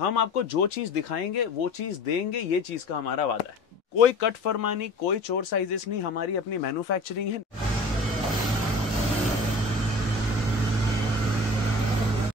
हम आपको जो चीज दिखाएंगे वो चीज देंगे, ये चीज का हमारा वादा है। कोई कट फरमानी, कोई चोर साइजेस नहीं, हमारी अपनी मैन्युफैक्चरिंग है।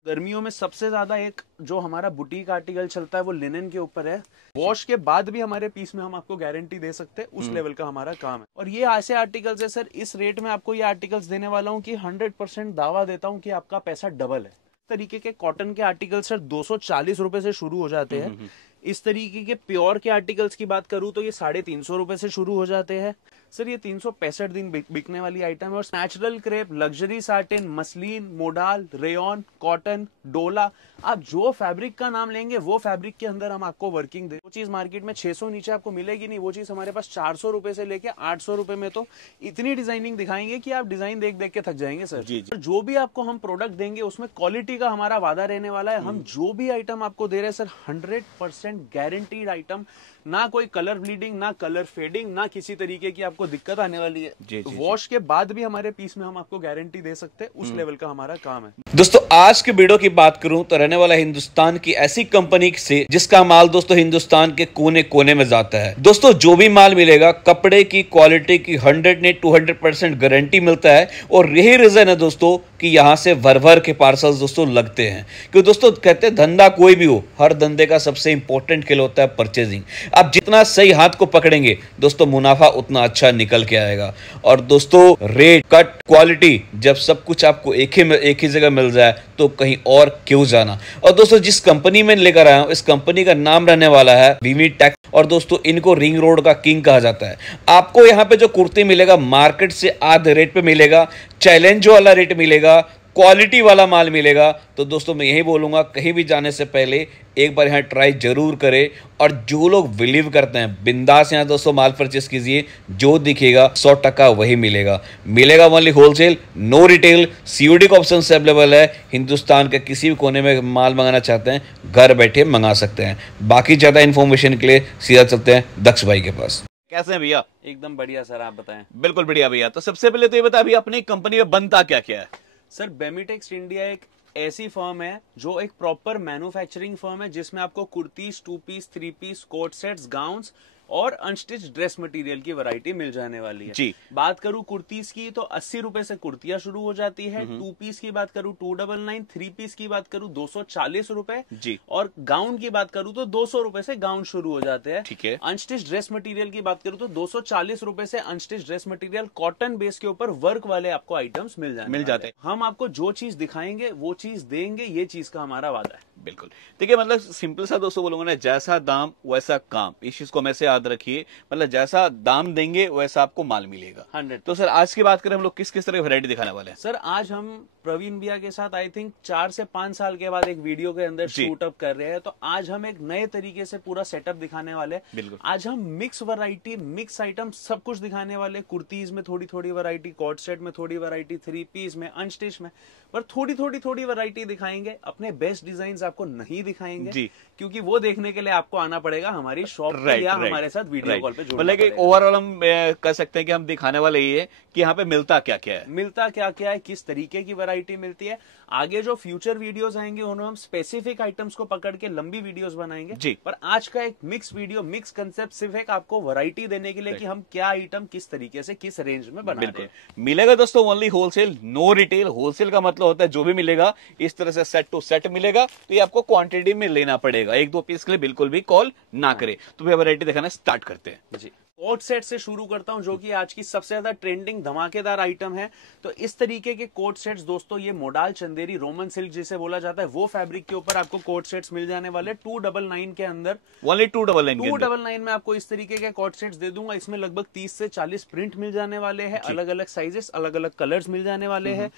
गर्मियों में सबसे ज्यादा एक जो हमारा बुटीक आर्टिकल चलता है वो लिनन के ऊपर है। वॉश के बाद भी हमारे पीस में हम आपको गारंटी दे सकते हैं, उस लेवल का हमारा काम है। और ये ऐसे आर्टिकल्स है सर, इस रेट में आपको ये आर्टिकल्स देने वाला हूँ कि 100% दावा देता हूँ कि आपका पैसा डबल है। इस तरीके के कॉटन के आर्टिकल्स सर 240 रुपए से शुरू हो जाते हैं। इस तरीके के प्योर के आर्टिकल्स की बात करूं तो ये 350 रुपए से शुरू हो जाते हैं सर। ये 365 दिन बिकने वाली आइटम है। और natural crepe, luxury satin, muslin, modal, rayon, cotton, डोला, आप जो फैब्रिक का नाम लेंगे वो फैब्रिक के अंदर हम आपको वर्किंग दे। वो चीज मार्केट में 600 नीचे आपको मिलेगी नहीं, वो चीज हमारे पास 400 रुपए से लेके 800 रुपए में तो इतनी डिजाइनिंग दिखाएंगे कि आप डिजाइन देख देख के थक जाएंगे सर। जी। जो भी आपको हम प्रोडक्ट देंगे उसमें क्वालिटी का हमारा वादा रहने वाला है। हम जो भी आइटम आपको दे रहे हैं सर 100% गारंटीड आइटम, ना कोई कलर ब्लीडिंग, ना कलर फेडिंग, ना किसी तरीके की आपको दिक्कत आने वाली है। जी, वॉश के बाद भी हमारे पीस में हम आपको गारंटी दे सकते हैं, उस लेवल का हमारा काम है। दोस्तों आज के वीडियो की बात करूं तो रहने वाला हिंदुस्तान की ऐसी कंपनी से जिसका माल दोस्तों हिंदुस्तान के कोने कोने में जाता है। दोस्तों जो भी माल मिलेगा कपड़े की क्वालिटी की 100 ने 200% गारंटी मिलता है। और यही रीजन है दोस्तों कि यहां से भर भर के पार्सल्स दोस्तों लगते हैं। क्यों दोस्तों कहते हैं धंधा कोई भी हो, हर धंधे का सबसे इंपॉर्टेंट खेल होता है परचेजिंग। आप जितना सही हाथ को पकड़ेंगे दोस्तों मुनाफा उतना अच्छा निकल के आएगा। और दोस्तों रेट, कट, क्वालिटी, जब सब कुछ आपको एक ही जगह मिल जाए तो कहीं और क्यों जाना। और दोस्तों जिस कंपनी में लेकर आया हूं इस कंपनी का नाम रहने वाला है वीवी टेक। और दोस्तों इनको रिंग रोड का किंग कहा जाता है। आपको यहाँ पे जो कुर्ती मिलेगा मार्केट से आधे रेट पे मिलेगा, चैलेंज वाला रेट मिलेगा, क्वालिटी वाला माल मिलेगा। तो दोस्तों मैं यही बोलूंगा कहीं भी जाने से पहले एक बार यहाँ ट्राई जरूर करें। और जो लोग बिलीव करते हैं बिंदास यहाँ दोस्तों माल परचेस कीजिए, जो दिखेगा 100% वही मिलेगा। मिलेगा only wholesale, no retail, COD का ऑप्शन अवेलेबल है। हिंदुस्तान के किसी भी कोने में माल मंगाना चाहते हैं घर बैठे मंगा सकते हैं। बाकी ज्यादा इन्फॉर्मेशन के लिए सीधा चलते हैं दक्ष भाई के पास। कैसे हैं भैया? एकदम बढ़िया सर, आप बताएं। बिल्कुल बढ़िया भैया। तो सबसे पहले तो ये बता भैया अपनी कंपनी में बनता क्या क्या है? सर बेमीटेक्स इंडिया एक ऐसी फर्म है जो एक प्रॉपर मैन्युफैक्चरिंग फर्म है जिसमें आपको kurtis, 2 piece, 3 piece, coat sets, gowns और अनस्टिच ड्रेस मटेरियल की वैरायटी मिल जाने वाली है। जी। बात करूं कुर्तीज की तो 80 रुपए से कुर्तियां शुरू हो जाती है। 2 पीस की बात करूं 299, 3 पीस की बात करूं 240 रुपए जी। और गाउन की बात करूं तो 200 रुपए से गाउन शुरू हो जाते हैं। ठीक है। अनस्टिच ड्रेस मटेरियल की बात करूं तो 240 रुपए से unstitch dress material cotton base के ऊपर वर्क वाले आपको आइटम्स मिल जाते हैं। हम आपको जो चीज दिखाएंगे वो चीज देंगे, ये चीज का हमारा वादा है। बिल्कुल। देखिए मतलब सिंपल सा दोस्तों बोलूंगा ना, जैसा दाम वैसा काम, इस चीज को हमेशा याद रखिए। मतलब जैसा दाम देंगे वैसा आपको माल मिलेगा 100। तो सर आज की बात करें हम लोग किस किस तरह की वैरायटी दिखाने वाले हैं? सर आज हम प्रवीण भैया के साथ आई थिंक 4 से 5 साल के बाद एक वीडियो के अंदर शूट अप कर रहे हैं। तो आज हम एक नए तरीके से पूरा सेटअप दिखाने वाले हैं। बिल्कुल। आज हम मिक्स वैरायटी, मिक्स आइटम सब कुछ दिखाने वाले। कुर्तीज में थोड़ी थोड़ी वैरायटी, कॉट सेट में थोड़ी वैरायटी, 3 पीस में, अनस्टिच में, पर थोड़ी वैरायटी दिखाएंगे। अपने बेस्ट डिजाइन आपको नहीं दिखाएंगे जी, क्योंकि वो देखने के लिए आपको आना पड़ेगा हमारी शॉप पे या हमारे साथ वीडियो कॉल पे जुड़ना पड़ेगा। मतलब ओवरऑल हम कह सकते हैं कि हम दिखाने वाले ये कि यहाँ पे मिलता क्या क्या है, किस तरीके की वैरायटी मिलती है। आगे जो फ्यूचर वीडियोस आएंगे उन्हें हम स्पेसिफिक आइटम्स को पकड़ के लंबी वीडियोस बनाएंगे जी। पर आज का एक मिक्स वीडियो, मिक्स कंसेप्ट सिर्फ एक आपको वैरायटी देने के लिए कि हम क्या आइटम किस तरीके से किस रेंज में बना रहे हैं। मिलेगा दोस्तों only wholesale, no retail. Wholesale का मतलब होता है जो भी मिलेगा इस तरह से सेट टू सेट मिलेगा, तो ये आपको क्वांटिटी में लेना पड़ेगा। 1-2 पीस के लिए बिल्कुल भी कॉल ना करे। तो भैया वैरायटी दिखाना स्टार्ट करते हैं जी। कोट सेट से शुरू करता हूं जो कि आज की सबसे ज्यादा ट्रेंडिंग धमाकेदार आइटम है। तो इस तरीके के कोट सेट्स दोस्तों, ये मोडाल चंदेरी, रोमन सिल्क जिसे बोला जाता है, वो फैब्रिक के ऊपर आपको कोट सेट्स मिल जाने वाले 299 के अंदर। ओनली 299 में आपको इस तरीके के कोट सेट्स दे दूंगा। इसमें लगभग 30 से 40 प्रिंट मिल जाने वाले हैं, अलग अलग साइजेस, अलग अलग कलर्स मिल जाने वाले हैं।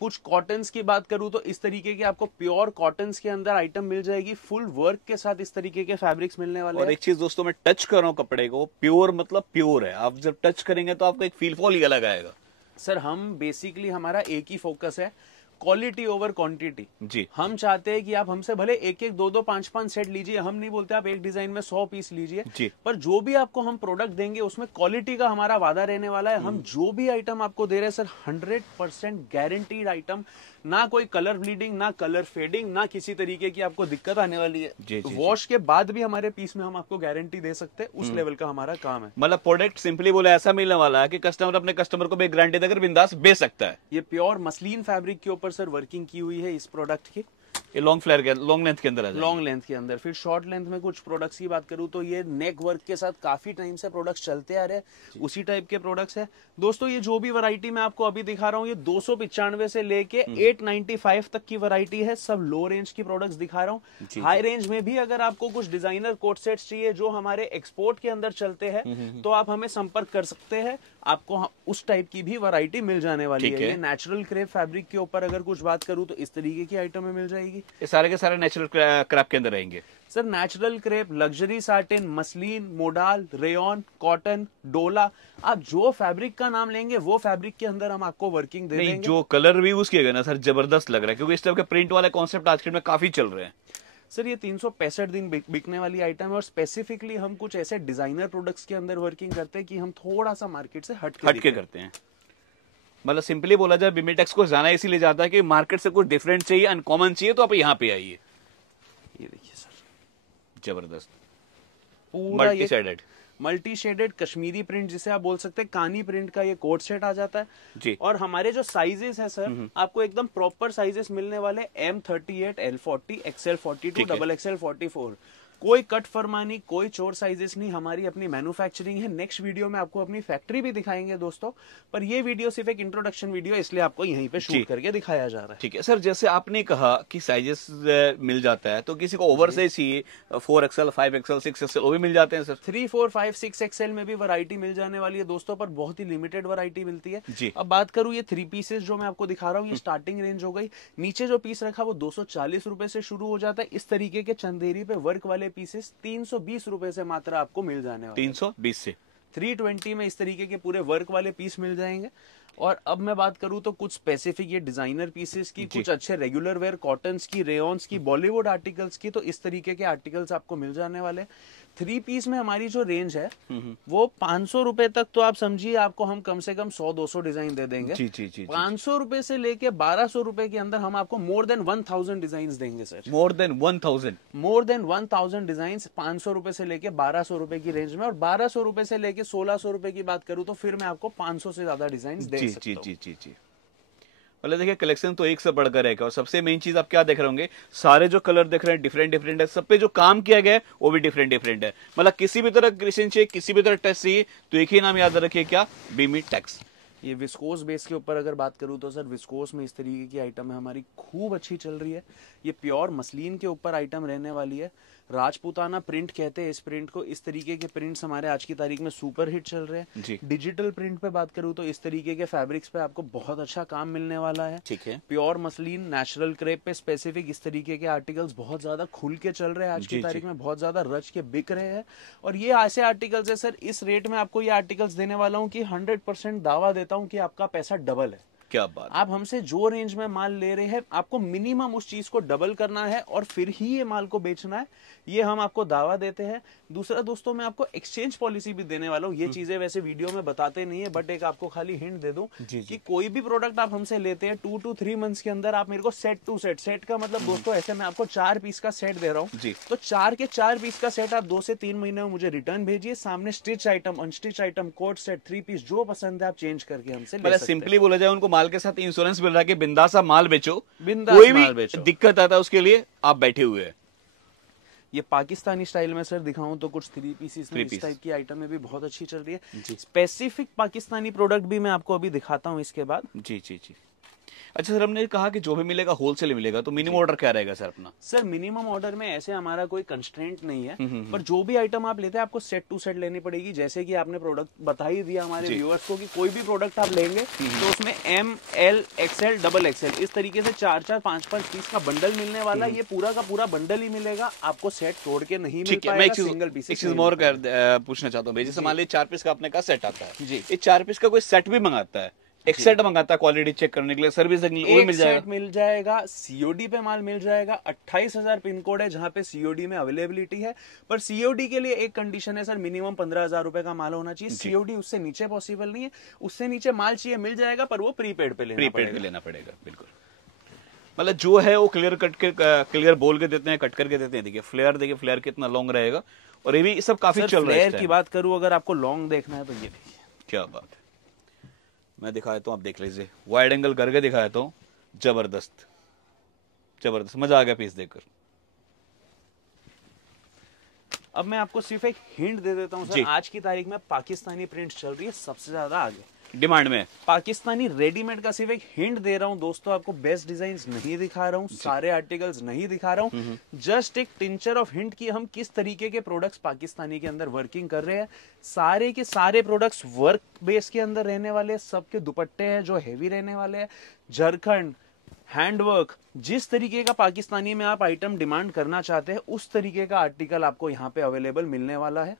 कुछ कॉटन्स की बात करूं तो इस तरीके की आपको प्योर कॉटन्स के अंदर आइटम मिल जाएगी, फुल वर्क के साथ इस तरीके के फैब्रिक्स मिलने वाले हैं। और एक चीज दोस्तों मैं टच कर रहा हूं कपड़े को, प्योर मतलब प्योर है। आप जब टच करेंगे तो आपको एक फील फॉल ही अलग आएगा। सर हम बेसिकली हमारा एक ही फोकस है, क्वालिटी ओवर क्वांटिटी जी। हम चाहते हैं कि आप हमसे भले 1-1, 2-2, 5-5 सेट लीजिए, हम नहीं बोलते आप एक डिजाइन में 100 पीस लीजिए, पर जो भी आपको हम प्रोडक्ट देंगे उसमें क्वालिटी का हमारा वादा रहने वाला है। हम जो भी आइटम आपको दे रहे हैं सर 100% गारंटीड आइटम, ना कोई कलर ब्लीडिंग, ना कलर फेडिंग, ना किसी तरीके की आपको दिक्कत आने वाली है। जी, जी, वॉश के बाद भी हमारे पीस में हम आपको गारंटी दे सकते हैं, उस लेवल का हमारा काम है। मतलब प्रोडक्ट सिंपली बोला ऐसा मिलने वाला है कि कस्टमर अपने कस्टमर को भी गारंटी देकर बिंदास बेच सकता है। ये प्योर मसलिन फैब्रिक के ऊपर सर वर्किंग की हुई है इस प्रोडक्ट की। ये लॉन्ग फ्लेयर के लॉन्ग लेंथ के अंदर आ जाएगा। लॉन्ग लेंथ के अंदर। फिर शॉर्ट लेंथ में कुछ प्रोडक्ट्स की बात करूं तो ये नेक वर्क के साथ काफी टाइम से प्रोडक्ट्स चलते आ रहे हैं, उसी टाइप के प्रोडक्ट्स है दोस्तों। ये जो भी वैरायटी मैं आपको अभी दिखा रहा हूँ, ये 295 से लेके 895 तक की वैरायटी है। सब लो रेंज की प्रोडक्ट्स दिखा रहा हूँ। हाई रेंज में भी अगर आपको कुछ डिजाइनर कोट सेट्स चाहिए जो हमारे एक्सपोर्ट के अंदर चलते हैं तो आप हमें संपर्क कर सकते हैं, आपको उस टाइप की भी वैरायटी मिल जाने वाली है। ये नेचुरल क्रेप फैब्रिक के ऊपर अगर कुछ बात करूं तो इस तरीके की आइटम मिल जाएगी। ये सारे के सारे नेचुरल क्रैप के अंदर रहेंगे sir. Natural crepe, luxury satin, muslin, modal, rayon, cotton, डोला, आप जो फैब्रिक का नाम लेंगे वो फैब्रिक के अंदर हम आपको वर्किंग दे देंगे। जो कलर भी यूज किया गया ना सर, जबरदस्त लग रहा है, क्योंकि इस तरह के प्रिंट वाले कॉन्सेप्ट आज के में काफी चल रहे हैं। सर ये 365 दिन बिकने वाली आइटम है और स्पेसिफिकली हम कुछ ऐसे डिजाइनर प्रोडक्ट्स के अंदर वर्किंग करते हैं कि हम थोड़ा सा मार्केट से हट के करते हैं। मतलब सिंपली बोला जाए बिमीटेक्स को जाना इसीलिए जाता है कि मार्केट से कुछ डिफरेंट चाहिए, अनकॉमन चाहिए, तो आप यहाँ पे आइए। ये देखिए सर, जबरदस्त पूरा मल्टी शेडेड कश्मीरी प्रिंट जिसे आप बोल सकते हैं, कानी प्रिंट का ये कोट सेट आ जाता है जी। और हमारे जो साइजेस है सर, आपको एकदम प्रॉपर साइजेस मिलने वाले M38, L40, XL42, XXL 44। कोई कट फरमानी, कोई चोर साइजेस नहीं, हमारी अपनी मैन्युफैक्चरिंग है। नेक्स्ट वीडियो में आपको अपनी फैक्ट्री भी दिखाएंगे दोस्तों, पर ये वीडियो सिर्फ एक इंट्रोडक्शन वीडियो इसलिए आपको यहीं पे शूट करके दिखाया जा रहा है। ठीक है सर, जैसे आपने कहा कि साइजेस मिल जाता है, तो किसी को ओवर साइज चाहिए 4XL, 5XL, 6XL वो भी मिल जाते हैं सर? 3, 4, 5, 6XL में भी वैरायटी मिल जाने वाली है दोस्तों, पर बहुत ही लिमिटेड वैरायटी मिलती है जी। अब बात करूं ये 3 पीसेस जो मैं आपको दिखा रहा हूँ, ये स्टार्टिंग रेंज हो गई। नीचे जो पीस रखा वो 240 रुपए से शुरू हो जाता है। इस तरीके के चंदेरी पे वर्क वाले पीसेस 320 रुपए से मात्र आपको मिल जाने वाले। 320 से 320 में इस तरीके के पूरे वर्क वाले पीस मिल जाएंगे। और अब मैं बात करूं तो कुछ स्पेसिफिक ये डिजाइनर पीसेस की, कुछ अच्छे रेगुलर वेयर कॉटन्स की, रेयॉन्स की, बॉलीवुड आर्टिकल्स की, तो इस तरीके के आर्टिकल्स आपको मिल जाने वाले। 3 पीस में हमारी जो रेंज है वो 500 रुपए तक, तो आप समझिए आपको हम कम से कम 100-200 डिजाइन दे देंगे। जी। 500 रुपए से लेके 1200 रुपए के अंदर हम आपको मोर देन 1000 डिजाइन देंगे सर। मोर देन 1000 डिजाइन 500 रुपए से लेके 1200 रुपए की रेंज में। और 1200 रुपए से लेके 1600 रुपए की बात करूं तो फिर मैं आपको 500 से ज्यादा डिजाइन दे सकता हूं। जी। मतलब देखिए कलेक्शन तो एक से बढ़कर एक है, और सबसे मेन चीज आप क्या देख रहे होंगे, सारे जो कलर देख रहे हैं डिफरेंट है, सब पे जो काम किया गया है वो भी डिफरेंट है। मतलब किसी भी तरह क्रिएशन चाहिए, किसी भी तरह टेस्ट चाहिए, तो एक ही नाम याद रखिए, क्या? बिमीटेक्स। ये विस्कोस बेस के ऊपर अगर बात करूं तो सर विस्कोस में इस तरीके की आइटम है हमारी, खूब अच्छी चल रही है। ये प्योर मसलिन के ऊपर आइटम रहने वाली है। राजपूताना प्रिंट कहते हैं इस प्रिंट को। इस तरीके के प्रिंट्स हमारे आज की तारीख में सुपर हिट चल रहे हैं। डिजिटल प्रिंट पे बात करूं तो इस तरीके के फैब्रिक्स पे आपको बहुत अच्छा काम मिलने वाला है। ठीक है। प्योर मसलिन, नेचुरल क्रेप पे स्पेसिफिक इस तरीके के आर्टिकल्स बहुत ज्यादा खुल के चल रहे हैं आज की तारीख में, बहुत ज्यादा रच के बिक रहे हैं। और ये ऐसे आर्टिकल्स है सर, इस रेट में आपको ये आर्टिकल्स देने वाला हूँ कि 100% दावा देता हूँ कि आपका पैसा डबल है। क्या बात। आप हमसे जो रेंज में माल ले रहे हैं, आपको मिनिमम उस चीज को डबल करना है और फिर ही ये माल को बेचना है, ये हम आपको दावा देते हैं। दूसरा दोस्तों, मैं आपको एक्सचेंज पॉलिसी भी देने वाला हूँ। ये चीजें वैसे वीडियो में बताते नहीं है, बट एक आपको खाली हिंट दे दूं कि कोई भी प्रोडक्ट आप हमसे लेते हैं 2 to 3 मंथ्स के अंदर आप मेरे को सेट टू सेट का मतलब दोस्तों ऐसे मैं आपको 4 पीस का सेट दे रहा हूँ, तो 4 के 4 पीस का सेट आप 2 से 3 महीने में मुझे रिटर्न भेजिए। सामने stitch item, unstitch item, coat set, 3 piece जो पसंद है आप चेंज करके हमसे ले सकते हैं। सिंपली बोला जाए उनको माल के साथ इंश्योरेंस मिल रहा है कि बिंदास आप माल बेचो, कोई भी दिक्कत आता है उसके लिए आप बैठे हुए हैं। ये पाकिस्तानी स्टाइल में सर दिखाऊं तो कुछ 3 पीसेस में इस टाइप की आइटम में भी बहुत अच्छी चल रही है। स्पेसिफिक पाकिस्तानी प्रोडक्ट भी मैं आपको अभी दिखाता हूं इसके बाद। जी। अच्छा सर, हमने कहा कि जो भी मिलेगा होलसेल मिलेगा, तो मिनिमम ऑर्डर क्या रहेगा सर अपना? सर मिनिमम ऑर्डर में ऐसे हमारा कोई कंस्ट्रेंट नहीं है, पर जो भी आइटम आप लेते हैं आपको सेट टू सेट लेनी पड़ेगी। जैसे कि आपने प्रोडक्ट बता ही दिया हमारे व्यूअर्स को कि कोई भी प्रोडक्ट आप लेंगे तो उसमें M, L, XL, XXL इस तरीके से 4-4, 5-5 पीस का बंडल मिलने वाला। ये पूरा का पूरा बंडल ही मिलेगा, आपको सेट तोड़ के नहीं मिल पाएगा, सिंगल पीस। एक चीज और पूछना चाहता हूँ, जैसे मान लीजिए 4 पीस का अपने का सेट आता है जी, ये 4 पीस का कोई सेट भी मंगाता है, एक सेट मंगाता है क्वालिटी चेक करने के लिए, सर्विस मिल जाएगा? मिल जाएगा, सीओडी पे माल मिल जाएगा। 28,000 पिन कोड है जहां पे सीओडी में अवेलेबिलिटी है, पर सीओडी के लिए एक कंडीशन है सर, मिनिमम 15,000 रुपए का माल होना चाहिए। सीओडी उससे नीचे पॉसिबल नहीं है, उससे नीचे माल चाहिए मिल जाएगा, पर वो प्रीपेड पे लेना पड़ेगा। बिल्कुल। मतलब जो है वो क्लियर कट के क्लियर बोल के देते हैं, कट करके देते हैं। देखिए फ्लेयर कितना लॉन्ग रहेगा, और ये भी सब काफी चल रहा है। फ्लेयर की बात करूं अगर आपको लॉन्ग देखना है तो ये देखिए, क्या बात है। मैं दिखा देता हूँ, आप देख लीजिए, वाइड एंगल करके दिखा देता हूँ। जबरदस्त जबरदस्त, मजा आ गया पीस देखकर। अब मैं आपको सिर्फ एक हिंट दे देता हूं जी। सर, आज की तारीख में पाकिस्तानी प्रिंट चल रही है सबसे ज्यादा आगे डिमांड में। पाकिस्तानी रेडीमेड का सिर्फ एक हिंट दे रहा हूं दोस्तों, आपको बेस्ट डिजाइन नहीं दिखा रहा हूं, सारे आर्टिकल्स नहीं दिखा रहा हूं, जस्ट एक टिंचर ऑफ हिंट की हम किस तरीके के प्रोडक्ट्स पाकिस्तानी के अंदर वर्किंग कर रहे हैं। सारे के सारे प्रोडक्ट्स वर्क बेस के अंदर रहने वाले, सबके दुपट्टे हैं जो हैवी रहने वाले हैं, जरखंड हैंडवर्क, जिस तरीके का पाकिस्तानी में आप आइटम डिमांड करना चाहते हैं उस तरीके का आर्टिकल आपको यहाँ पे अवेलेबल मिलने वाला है।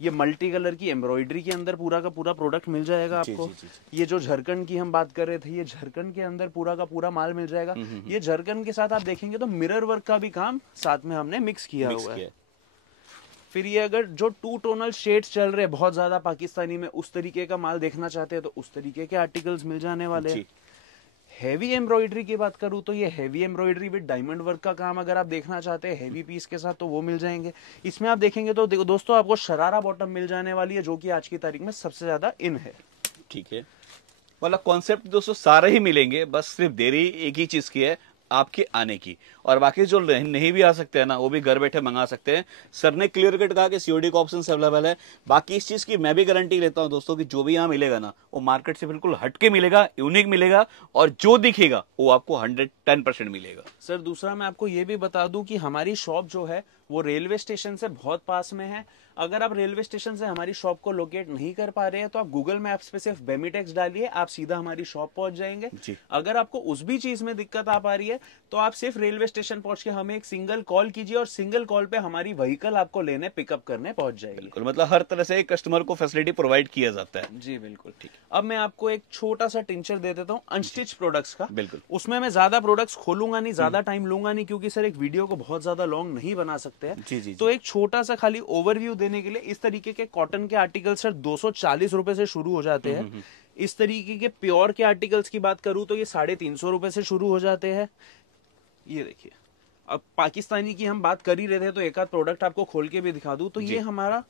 ये मल्टी कलर की एम्ब्रॉयडरी के अंदर पूरा का पूरा प्रोडक्ट मिल जाएगा आपको। ये जो झरकंड की हम बात कर रहे थे, ये झरकंड के अंदर पूरा का पूरा माल मिल जाएगा। ये झरकंड के साथ आप देखेंगे तो मिरर वर्क का भी काम साथ में हमने मिक्स किया हुआ है। फिर ये अगर जो टू टोनल शेड्स चल रहे हैं बहुत ज्यादा पाकिस्तानी में, उस तरीके का माल देखना चाहते हैं तो उस तरीके के आर्टिकल्स मिल जाने वाले हैं। हैवी एम्ब्रॉयडरी की बात करूं तो ये heavy embroidery with diamond work का काम अगर आप देखना चाहते हैं हैवी पीस के साथ तो वो मिल जाएंगे। इसमें आप देखेंगे तो देखो दोस्तों, आपको शरारा बॉटम मिल जाने वाली है जो कि आज की तारीख में सबसे ज्यादा इन है। ठीक है, वाला कॉन्सेप्ट दोस्तों सारे ही मिलेंगे, बस सिर्फ देरी एक ही चीज की है, आपके आने की। और बाकी जो नहीं भी आ सकते हैं ना, वो भी घर बैठे मंगा सकते हैं। सर ने क्लियर कट कहा कि सीओडी का ऑप्शन अवेलेबल है। बाकी इस चीज की मैं भी गारंटी लेता हूं दोस्तों कि जो भी यहाँ मिलेगा ना, वो मार्केट से बिल्कुल हटके मिलेगा, यूनिक मिलेगा, और जो दिखेगा वो आपको 110% मिलेगा। सर दूसरा मैं आपको ये भी बता दूं कि हमारी शॉप जो है वो रेलवे स्टेशन से बहुत पास में है। अगर आप रेलवे स्टेशन से हमारी शॉप को लोकेट नहीं कर पा रहे हैं तो आप गूगल मैप्स पे सिर्फ बेमीटेक्स डालिए, आप सीधा हमारी शॉप पहुंच जाएंगे। अगर आपको उस भी चीज में दिक्कत आ पा रही है तो आप सिर्फ रेलवे स्टेशन पहुंच के हमें एक सिंगल कॉल कीजिए और सिंगल कॉल पे हमारी व्हीकल आपको लेने पिकअप करने पहुंच जाएगी। बिल्कुल, मतलब हर तरह से कस्टमर को फैसिलिटी प्रोवाइड किया जाता है। जी बिल्कुल ठीक। अब मैं आपको एक छोटा सा टिंचर दे देता हूँ अनस्टिच प्रोडक्ट्स का। बिल्कुल, उसमें मैं ज्यादा प्रोडक्ट्स खोलूंगा नहीं, ज्यादा टाइम लूंगा नहीं, क्योंकि सर एक वीडियो को बहुत ज्यादा लॉन्ग नहीं बना सकते हैं। तो एक छोटा सा खाली ओवरव्यू देने के लिए, इस तरीके के कॉटन के आर्टिकल सर 240 रुपए से शुरू हो जाते हैं। इस तरीके के प्योर के आर्टिकल्स की बात करूं तो ये 350 रुपए से शुरू हो जाते हैं। ये देखिए, अब पाकिस्तानी की हम बात कर ही रहे थे तो एक आध प्रोडक्ट आपको खोल के भी दिखा दूं तो ये हमारा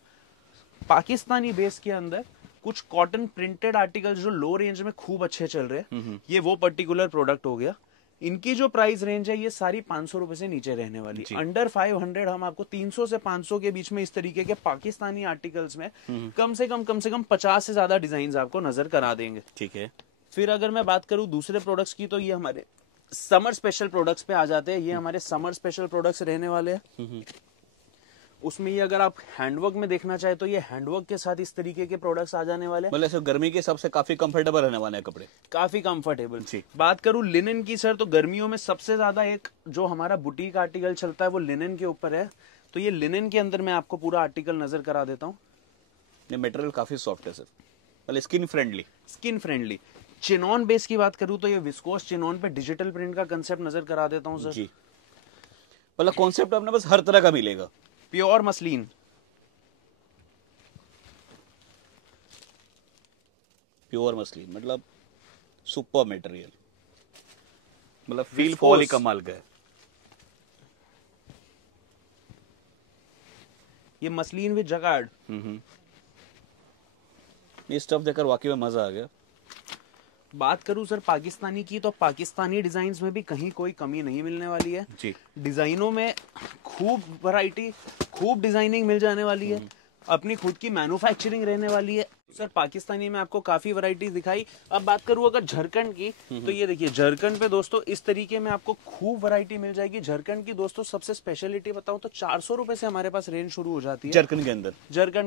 पाकिस्तानी बेस के अंदर कुछ कॉटन प्रिंटेड आर्टिकल्स जो लो रेंज में खूब अच्छे चल रहे हैं, ये वो पर्टिकुलर प्रोडक्ट हो गया। इनकी जो प्राइस रेंज है ये सारी 500 रुपए से नीचे रहने वाली। अंडर 500 हम आपको 300 से 500 के बीच में इस तरीके के पाकिस्तानी आर्टिकल्स में कम से कम 50 से ज्यादा डिजाइन आपको नजर करा देंगे। ठीक है। फिर अगर मैं बात करूं दूसरे प्रोडक्ट्स की तो ये हमारे समर स्पेशल प्रोडक्ट्स पे आ जाते हैं। ये हमारे समर स्पेशल प्रोडक्ट्स रहने वाले हैं। उसमें ये अगर आप हैंडवर्क में देखना चाहे तो ये हैंडवर्क के साथ इस तरीके के प्रोडक्ट्स आ जाने वाले हैं। मतलब गर्मी के हिसाब से काफी कंफर्टेबल रहने वाले हैं कपड़े, काफी कंफर्टेबल। बात करूं लिनन की सर, तो गर्मियों में सबसे ज्यादा एक जो हमारा बुटीक आर्टिकल चलता है वो लिनन के ऊपर है। तो ये लिनन के अंदर मैं आपको पूरा आर्टिकल नजर करा देता हूँ। ये मटेरियल काफी सॉफ्ट है सर, मतलब स्किन फ्रेंडली। चिनॉन बेस की बात करूं तो ये विस्कोस चिनॉन पे डिजिटल प्रिंट का कंसेप्ट नजर करा देता हूं सर। जी, मतलब कॉन्सेप्ट अपने बस हर तरह का मिलेगा। प्योर मसलिन, मतलब सुपर मटेरियल, मतलब फील फॉल कमाल का है। ये मसलिन विद जगार्ड। ये स्टफ देखकर वाकई में मजा आ गया। बात करूं सर पाकिस्तानी की, तो पाकिस्तानी डिजाइन्स में भी कहीं कोई कमी नहीं मिलने वाली है जी। डिजाइनों में खूब वैरायटी, खूब डिजाइनिंग मिल जाने वाली है। अपनी खुद की मैन्युफैक्चरिंग रहने वाली है। सर पाकिस्तानी में आपको काफी वैरायटी दिखाई। अब बात करूं अगर झारखंड की, तो ये देखिए झारखंड पे दोस्तों इस तरीके में आपको खूब वैरायटी मिल जाएगी। झारखंड की दोस्तों सबसे स्पेशलिटी बताऊं तो 400 रुपए से हमारे पास रेंज शुरू हो जाती है। झारखंड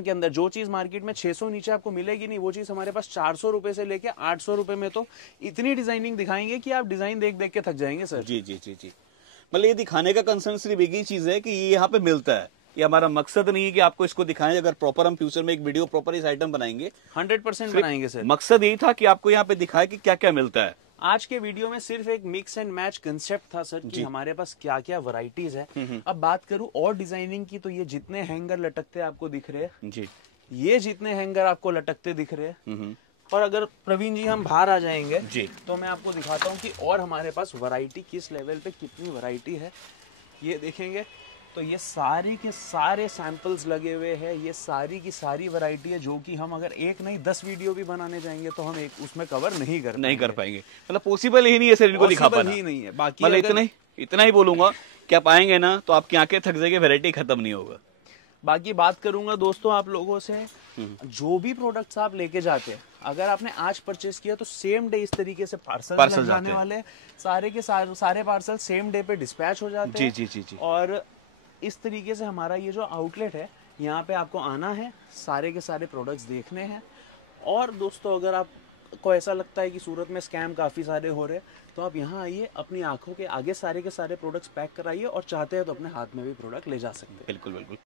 के अंदर जो चीज मार्केट में 600 नीचे आपको मिलेगी नहीं, वो चीज हमारे पास 400 रुपए से लेके 800 रुपए में तो इतनी डिजाइनिंग दिखाएंगे कि आप डिजाइन देख देख के थक जाएंगे सर। जी। मतलब ये दिखाने का कंसर्न सिर्फ एक ही चीज है कि ये यहाँ पे मिलता है। ये हमारा मकसद नहीं है कि आपको इसको दिखाएं। अगर प्रॉपर हम फ्यूचर में एक वीडियो प्रॉपर इस आइटम बनाएंगे, 100% बनाएंगे सर। मकसद यही था कि आपको यहाँ पे दिखाए कि क्या क्या मिलता है। आज के वीडियो में सिर्फ एक मिक्स एंड मैच कंसेप्ट था सर कि हमारे पास क्या क्या वैरायटीज है। अब बात करूं और डिजाइनिंग की, तो ये जितने हैंगर लटकते आपको दिख रहे हैं जी, ये जितने हैंगर आपको लटकते दिख रहे हैं, और अगर प्रवीण जी हम बाहर आ जाएंगे जी, तो मैं आपको दिखाता हूँ कि और हमारे पास वैरायटी किस लेवल पे कितनी वैरायटी है। ये देखेंगे तो ये सारे के सारे सैंपल्स लगे हुए हैं, ये सारी की सारी वैरायटी है जो कि हम अगर एक नहीं 10 वीडियो भी बनाने जाएंगे तो हम एक उसमें कवर नहीं कर पाएंगे। मतलब पॉसिबल ही नहीं है शरीर को दिखा पाना, ही नहीं है। बाकी मतलब इतना ही बोलूंगा कि आप आएंगे ना तो आपकी आंखें थक जाएगी, वैरायटी खत्म नहीं होगा। बाकी बात करूंगा दोस्तों आप लोगों से, जो भी प्रोडक्ट्स आप लेके जाते हैं, अगर आपने आज परचेस किया तो सेम डे इस तरीके से पार्सल जाने वाले, सारे के सारे पार्सल सेम डे पे डिस्पैच हो जाते हैं। जी जी जी। और इस तरीके से हमारा ये जो आउटलेट है, यहाँ पे आपको आना है, सारे के सारे प्रोडक्ट्स देखने हैं। और दोस्तों अगर आपको ऐसा लगता है कि सूरत में स्कैम काफ़ी सारे हो रहे हैं, तो आप यहाँ आइए, अपनी आंखों के आगे सारे के सारे प्रोडक्ट्स पैक कराइए, और चाहते हैं तो अपने हाथ में भी प्रोडक्ट ले जा सकते हैं। बिल्कुल बिल्कुल।